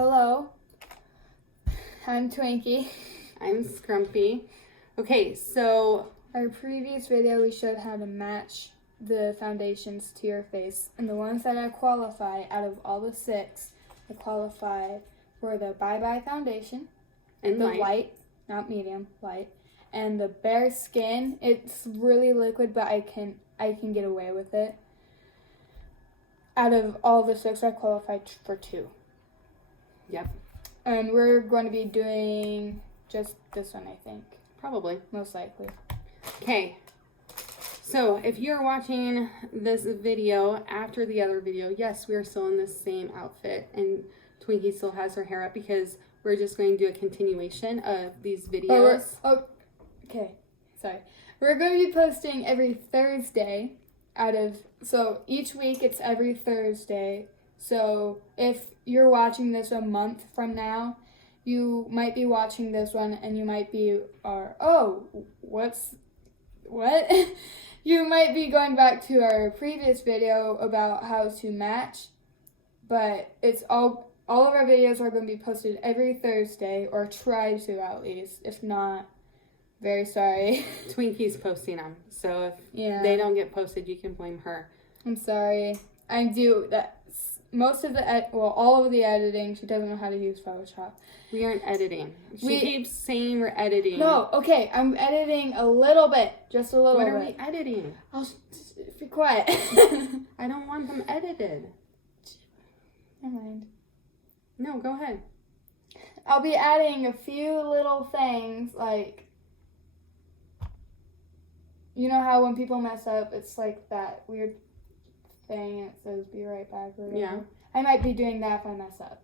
Hello, I'm Twinkie. I'm Scrumpy. Okay, so Our previous video we showed how to match the foundations to your face, and the ones that I qualify out of all the 6, I qualify for the Bye Bye foundation, and the light. light, not medium, light, and the Bare Skin. It's really liquid, but I can get away with it. Out of all the 6, I qualified for 2. Yep, And we're going to be doing just this one, I think. probably. Most likely. Okay, so if you're watching this video after the other video, yes, we are still in the same outfit, and Twinkie still has her hair up because we're just going to do a continuation of these videos. Okay, sorry. We're going to be posting every Thursday so each week it's every Thursday. So if you're watching this a month from now, you might be watching this one and you might be, what? You might be going back to our previous video about how to match, but it's all of our videos are going to be posted every Thursday, or try to at least. If not, very sorry. Twinkie's posting them, so if Yeah. they don't get posted, you can blame her. I'm sorry. I do that. Most of all of the editing. She doesn't know how to use Photoshop. We aren't editing. She keeps saying we're editing. No, okay. I'm editing a little bit, just a little bit. What are we editing? I'll be quiet. I don't want them edited. Never mind. No, go ahead. I'll be adding a few little things, like, you know how when people mess up, it's like that weird thing, it says be right back or whatever. Yeah. I might be doing that if I mess up.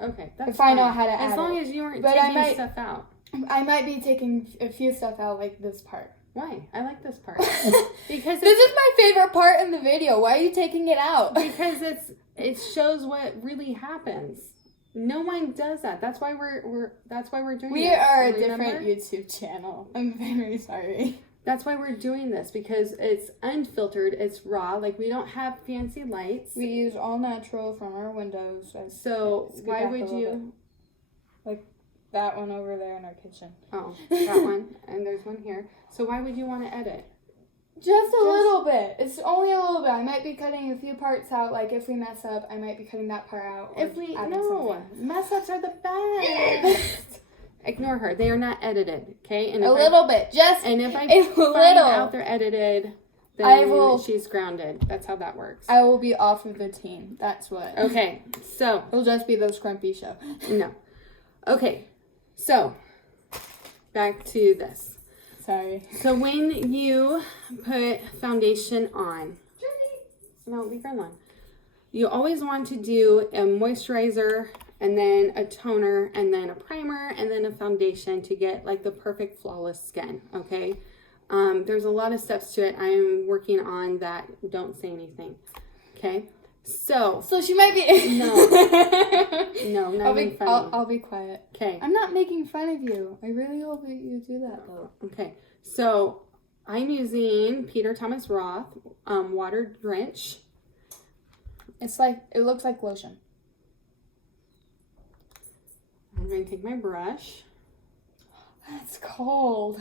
Okay, that's If fine. I know how to add as long it. as you aren't But taking stuff out. I might be taking a few stuff out, like this part. Why? I like this part. Because this is my favorite part in the video. Why are you taking it out? Because it shows what really happens. No one does that. That's why we're doing We this. are a Remember? different YouTube channel. I'm very sorry. That's why we're doing this, because it's unfiltered, it's raw. Like, we don't have fancy lights. We use all natural from our windows. So why would you? Like that one over there in our kitchen. Oh, that one, and there's one here. So why would you want to edit? Just a little bit. It's only a little bit. I might be cutting a few parts out. Like if we mess up, I might be cutting that part out. Mess ups are the best. Ignore her. They are not edited. Okay, and a little bit. Just and if I a find little out they're edited, then I will. She's grounded. That's how that works. I will be off of the team. That's what. Okay, so It'll just be the Scrumpy show. no. Okay, so back to this. Sorry. So when you put foundation on, no, leave her alone. You always want to do a moisturizer and then a toner and then a primer and then a foundation to get like the perfect flawless skin, okay? There's a lot of steps to it. I am working on that. Don't say anything, okay? So she might be. No, not making fun of you. I'll be quiet. Okay. I'm not making fun of you. I really hope that you do that though. Okay. So I'm using Peter Thomas Roth Water Drench. It looks like lotion. I'm going to take my brush. That's cold.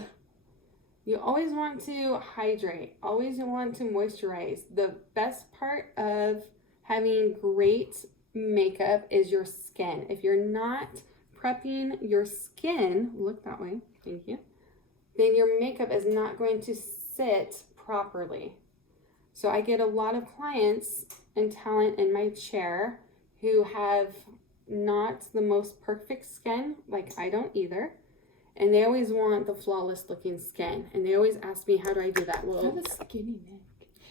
You always want to hydrate. Always want to moisturize. The best part of having great makeup is your skin. If you're not prepping your skin, look that way, thank you, then your makeup is not going to sit properly. So I get a lot of clients and talent in my chair who have not the most perfect skin, like I don't either. And they always want the flawless looking skin. And they always ask me, how do I do that? Well, I have a skinny neck.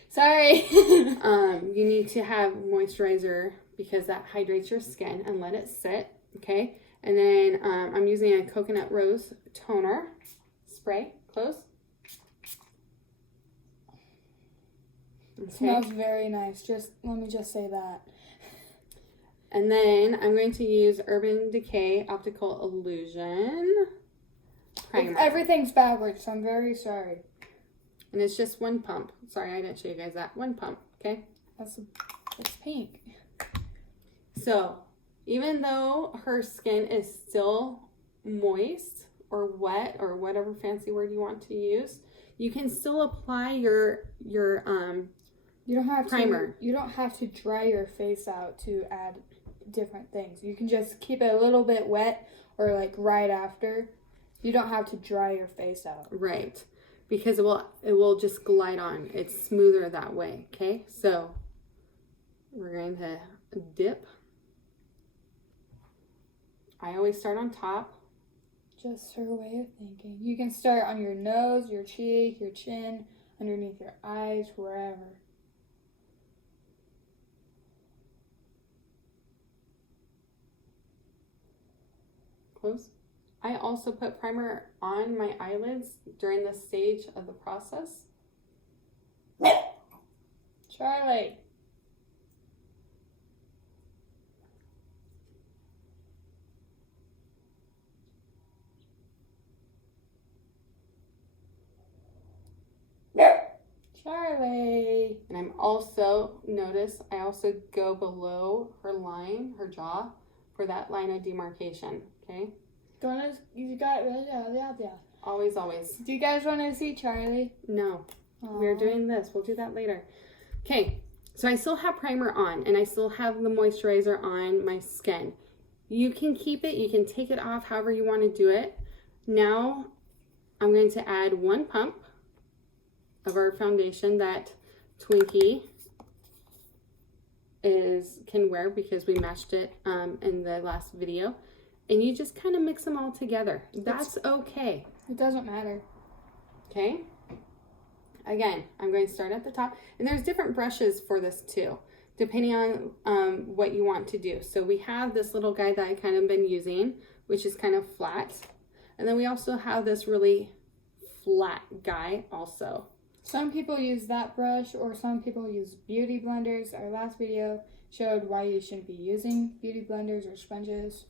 Sorry. you need to have moisturizer because that hydrates your skin, and let it sit, okay? And then I'm using a coconut rose toner spray. Close. Okay. Smells very nice. Let me just say that. And then I'm going to use Urban Decay Optical Illusion primer. Everything's backwards, so I'm very sorry. And it's just one pump. Sorry, I didn't show you guys that. One pump, okay? It's pink. So, Even though her skin is still moist or wet or whatever fancy word you want to use, you can still apply your You don't have primer. You don't have to dry your face out to add different things. You can just keep it a little bit wet or like right after. You don't have to dry your face out. Right. Because it will just glide on. It's smoother that way. Okay? So we're going to dip. I always start on top. Just her way of thinking. You can start on your nose, your cheek, your chin, underneath your eyes, wherever. Close. I also put primer on my eyelids during this stage of the process. Charlie. Charlie. And I'm also, notice, I also go below her line, her jaw, for that line of demarcation. Okay? You got yeah. Always, always. Do you guys want to see Charlie? No. Aww. We're doing this. We'll do that later. Okay. So I still have primer on, and I still have the moisturizer on my skin. You can keep it. You can take it off however you want to do it. Now, I'm going to add 1 pump of our foundation that Twinkie can wear because we matched it in the last video. And you just kind of mix them all together. That's okay. It doesn't matter. Okay. Again, I'm going to start at the top. And there's different brushes for this too, depending on what you want to do. So we have this little guy that I kind of been using, which is kind of flat. And then we also have this really flat guy also. Some people use that brush, or some people use beauty blenders. Our last video showed why you shouldn't be using beauty blenders or sponges.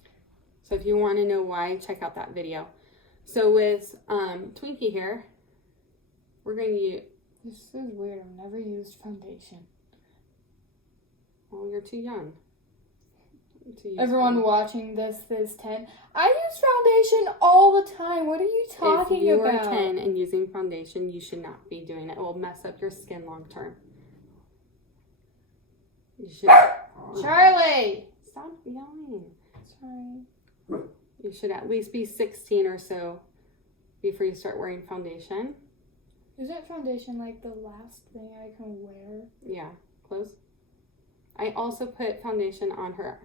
So if you want to know why, check out that video. So with Twinkie here, we're going to use... This is weird. I've never used foundation. Well, you're too young. Everyone watching this is 10. I use foundation all the time. What are you talking about? If you about? are 10 and using foundation, you should not be doing it. It will mess up your skin long term. You should... Charlie! Stop yelling. Sorry. You should at least be 16 or so before you start wearing foundation. Isn't foundation like the last thing I can wear? Yeah, close. I also put foundation on her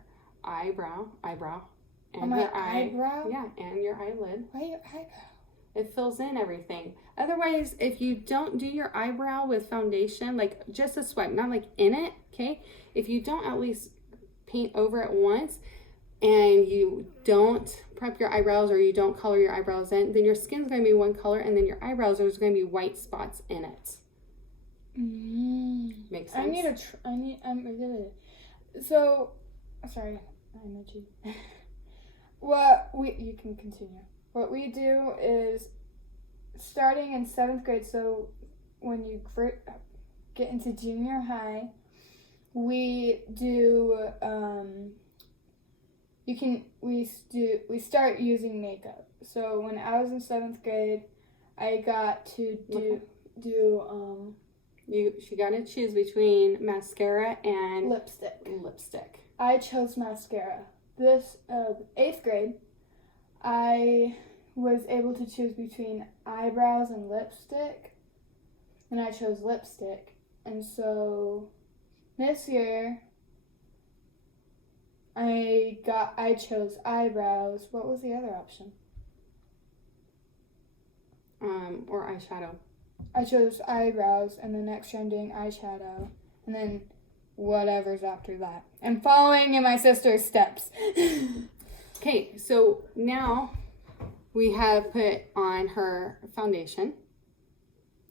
eyebrow, and on my her eye. eyebrow? Yeah, and your eyelid. Why your eyebrow? It fills in everything. Otherwise, if you don't do your eyebrow with foundation, like just a swipe, not like in it, okay? If you don't at least paint over it once, and you don't prep your eyebrows or you don't color your eyebrows in, then your skin's going to be one color, and then your eyebrows, there's going to be white spots in it. Makes sense? So, sorry, I met you. You can continue. What we do is, starting in 7th grade, so when you get into junior high, we do, we start using makeup. So when I was in 7th grade, I got to She got to choose between mascara and lipstick. I chose mascara. This 8th grade, I was able to choose between eyebrows and lipstick, and I chose lipstick. And so this year, I chose eyebrows. What was the other option? Or eyeshadow. I chose eyebrows, and the next year I'm doing eyeshadow, and then whatever's after that. I'm following in my sister's steps. Okay, so now we have put on her foundation.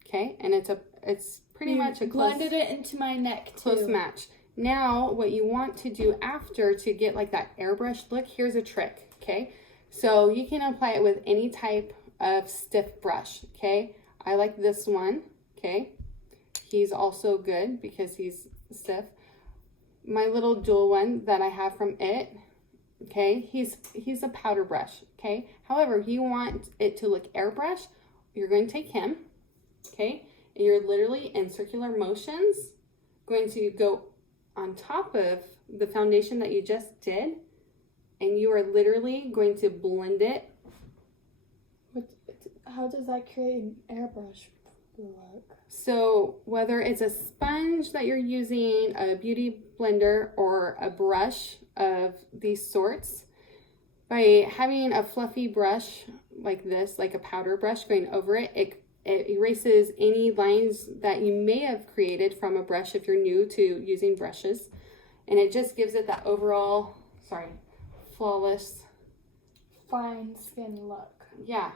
Okay, and it's pretty much a close, blended it into my neck too. Close match. Now, what you want to do after to get like that airbrushed look, here's a trick. Okay, so you can apply it with any type of stiff brush. Okay, I like this one. Okay, he's also good because he's stiff. My little dual one that I have from It Okay, he's a powder brush. Okay, however, if you want it to look airbrush, you're going to take him. Okay, and you're literally in circular motions going to go on top of the foundation that you just did, and you are literally going to blend it. How does that create an airbrush look? So whether it's a sponge that you're using, a beauty blender, or a brush of these sorts, by having a fluffy brush like this, like a powder brush going over it, it erases any lines that you may have created from a brush if you're new to using brushes. And it just gives it that overall, flawless, fine skin look. Yeah.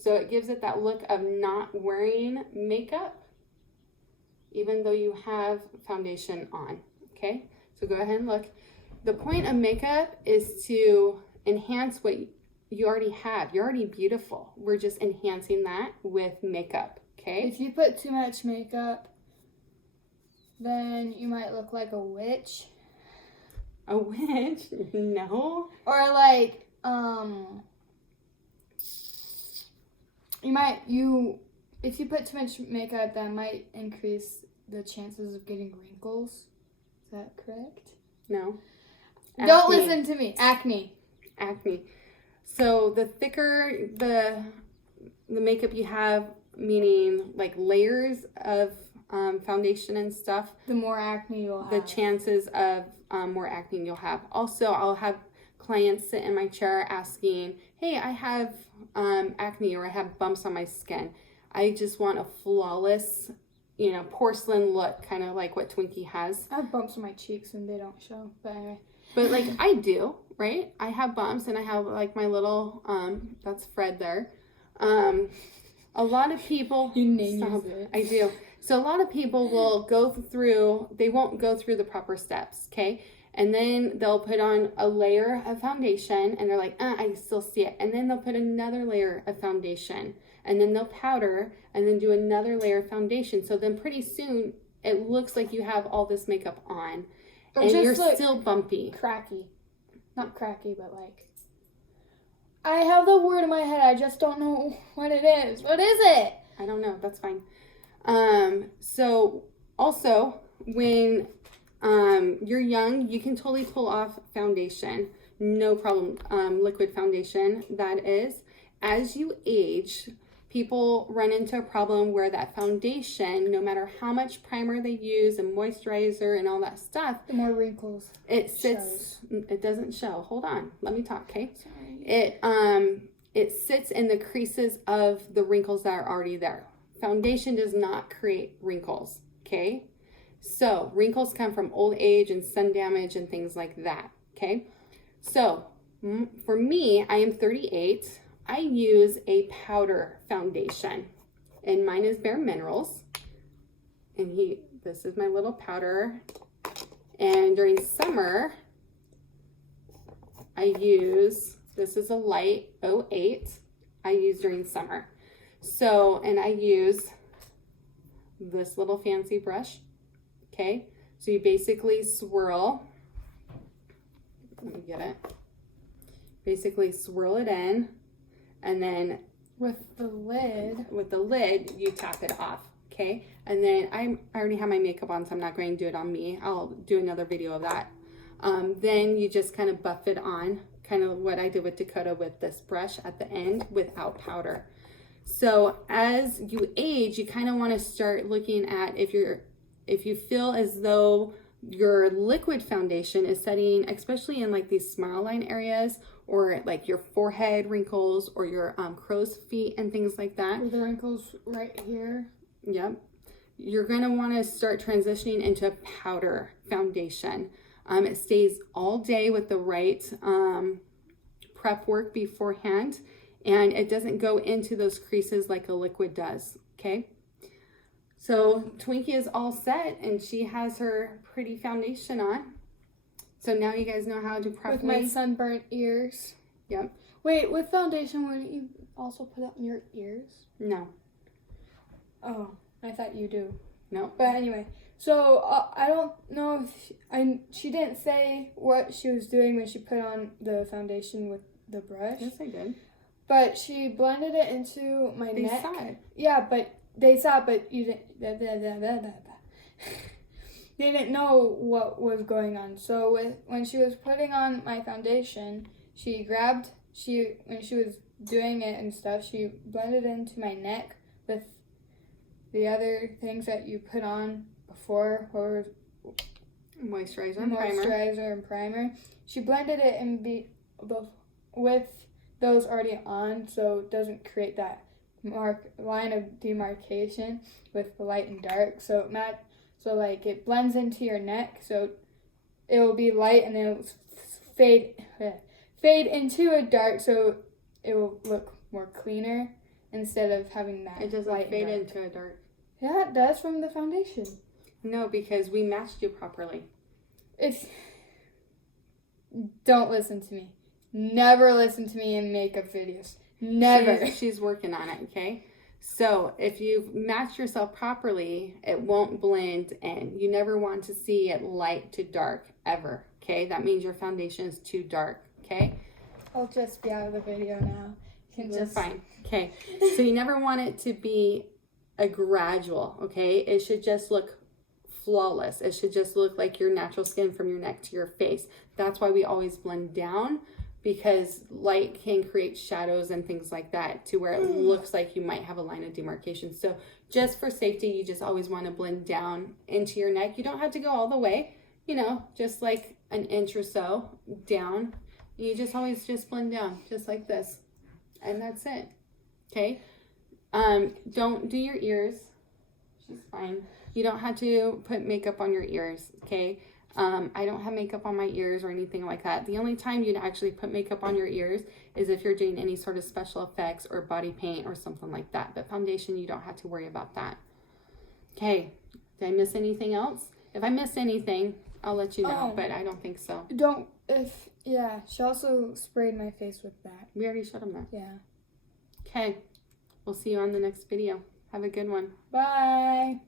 So it gives it that look of not wearing makeup, even though you have foundation on. Okay, so go ahead and look. The point of makeup is to enhance what you already have. You're already beautiful. We're just enhancing that with makeup. Okay. If you put too much makeup, then you might look like a witch. A witch? No. Or like, if you put too much makeup, that might increase the chances of getting wrinkles. Is that correct? No. Don't listen to me. Acne. So the thicker the makeup you have, meaning like layers of foundation and stuff, the more acne you'll have. The chances of more acne you'll have. Also, I'll have clients sit in my chair asking, hey, I have acne, or I have bumps on my skin. I just want a flawless, porcelain look, kind of like what Twinkie has. I have bumps on my cheeks and they don't show, but anyway. But like I do, right? I have bumps and I have like my little, that's Fred there. A lot of people. You name it. I do. So a lot of people will they won't go through the proper steps, okay? And then they'll put on a layer of foundation and they're like, I still see it. And then they'll put another layer of foundation and then they'll powder and then do another layer of foundation. So then pretty soon it looks like you have all this makeup on and you're still bumpy. Cracky. Not cracky, but like. I have the word in my head. I just don't know what it is. What is it? I don't know. That's fine. So also when you're young, you can totally pull off foundation. No problem. Liquid foundation, that is. As you age, people run into a problem where that foundation, no matter how much primer they use and moisturizer and all that stuff, the more wrinkles it sits. It doesn't show. Hold on. Let me talk, okay? Sorry. It sits in the creases of the wrinkles that are already there. Foundation does not create wrinkles, okay? So wrinkles come from old age and sun damage and things like that, okay? So for me, I am 38. I use a powder foundation and mine is Bare Minerals. And this is my little powder. And during summer, this is a light 08 I use during summer. So, and I use this little fancy brush, okay? So you basically swirl, let me get it, basically swirl it in, and then with the lid, you tap it off, okay? And then I already have my makeup on, so I'm not going to do it on me. I'll do another video of that. Then you just kind of buff it on, kind of what I did with Dakota with this brush at the end without powder. So as you age, you kind of want to start looking at if you feel as though your liquid foundation is setting, especially in like these smile line areas or like your forehead wrinkles or your crow's feet and things like that. Or the wrinkles right here. Yep. You're going to want to start transitioning into a powder foundation. It stays all day with the right prep work beforehand. And it doesn't go into those creases like a liquid does, okay? So Twinkie is all set and she has her pretty foundation on. So now you guys know how to properly... With my sunburnt ears. Yep. Wait, with foundation, wouldn't you also put it on your ears? No. Oh, I thought you do. No. But anyway, So I don't know if she didn't say what she was doing when she put on the foundation with the brush. Yes, I did. But she blended it into my They neck. saw it. Yeah, but they saw it, but you didn't. They didn't know what was going on. So when she was putting on my foundation, when she was doing it and stuff, she blended it into my neck with the other things that you put on before, Moisturizer and primer. She blended it in with those already on, so it doesn't create that line of demarcation with the light and dark. So like it blends into your neck, so it will be light and then it will fade into a dark, so it will look more cleaner instead of having that. It doesn't light fade and into a dark. Yeah, it does from the foundation. No, because we matched you properly. Don't listen to me. Never listen to me in makeup videos. Never. She's working on it, okay? So if you match yourself properly, it won't blend in. You never want to see it light to dark ever, okay? That means your foundation is too dark, okay? I'll just be out of the video now. You're fine. Okay. So you never want it to be a gradual, okay? It should just look flawless. It should just look like your natural skin from your neck to your face. That's why we always blend down, because light can create shadows and things like that to where it looks like you might have a line of demarcation. So just for safety, you just always want to blend down into your neck. You don't have to go all the way, just like an inch or so down. You just always just blend down just like this. And that's it. Okay. Don't do your ears. She's fine. You don't have to put makeup on your ears. Okay. I don't have makeup on my ears or anything like that. The only time you'd actually put makeup on your ears is if you're doing any sort of special effects or body paint or something like that. But foundation, you don't have to worry about that. Okay. Did I miss anything else? If I missed anything, I'll let you know, but I don't think so. She also sprayed my face with that. We already showed them that. Yeah. Okay. We'll see you on the next video. Have a good one. Bye.